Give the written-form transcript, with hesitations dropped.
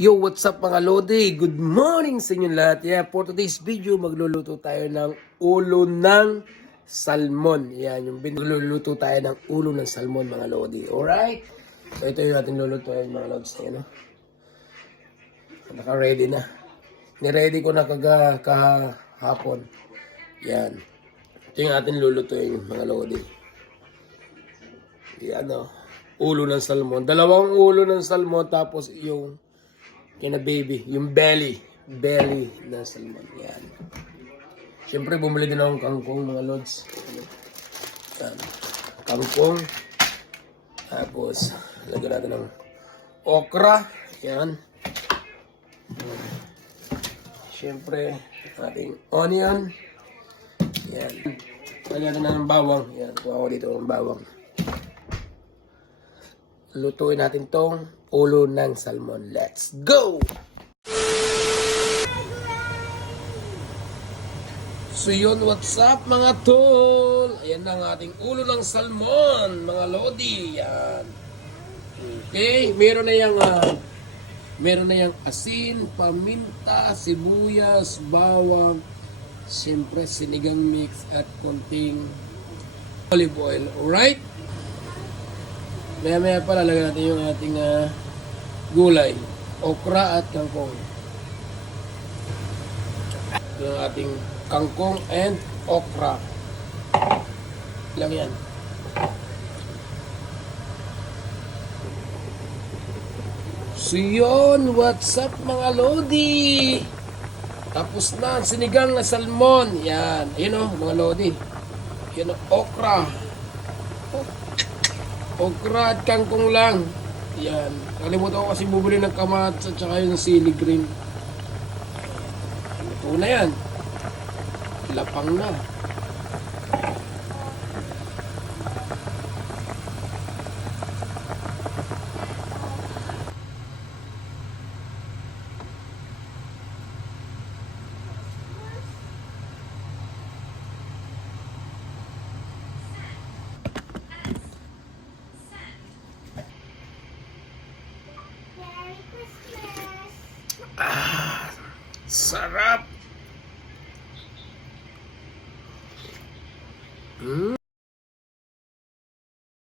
Yo, what's up mga Lodi? Good morning sa inyo lahat. Yeah, for today's video, magluluto tayo ng ulo ng salmon. Yan, magluluto tayo ng ulo ng salmon mga Lodi. Alright? So ito yung ating lulutuin mga Lods. Yan, no? Naka-ready na. Niready ko na kahapon. Yan. Ito yung ating lulutuin mga Lodi. Yan, no? Ulo ng salmon. Dalawang ulo ng salmon tapos yung baby, yung belly ng salmon. Yan. Siyempre, bumili din akong kangkong mga Lods. Yan. Kangkong. Tapos, lagyan natin ng okra. Yan. Siyempre, ating onion. Yan. Lagyan natin ng bawang. Yan. Kuha ko dito ng bawang. Lutuin natin tong ulo ng salmon. Let's go! So yun, what's up mga tol? Ayan na ang ating ulo ng salmon, mga Lodi. Yan. Okay, meron na yung asin, paminta, sibuyas, bawang, siyempre sinigang mix at konting olive oil. Alright? Maya pala lagyan natin yung ating gulay, okra at kangkong. Yung ating kangkong and okra. Lang yan. So yun, what's up mga Lodi? Tapos na ang sinigang na salmon. Yan, yun o mga Lodi. Yan o, okra. Okra at kangkong lang. Yan. Nakalimutan ko kasi bubili ng kamatis at saka yung sili green. Ito na yan. Lapang na. Sarap!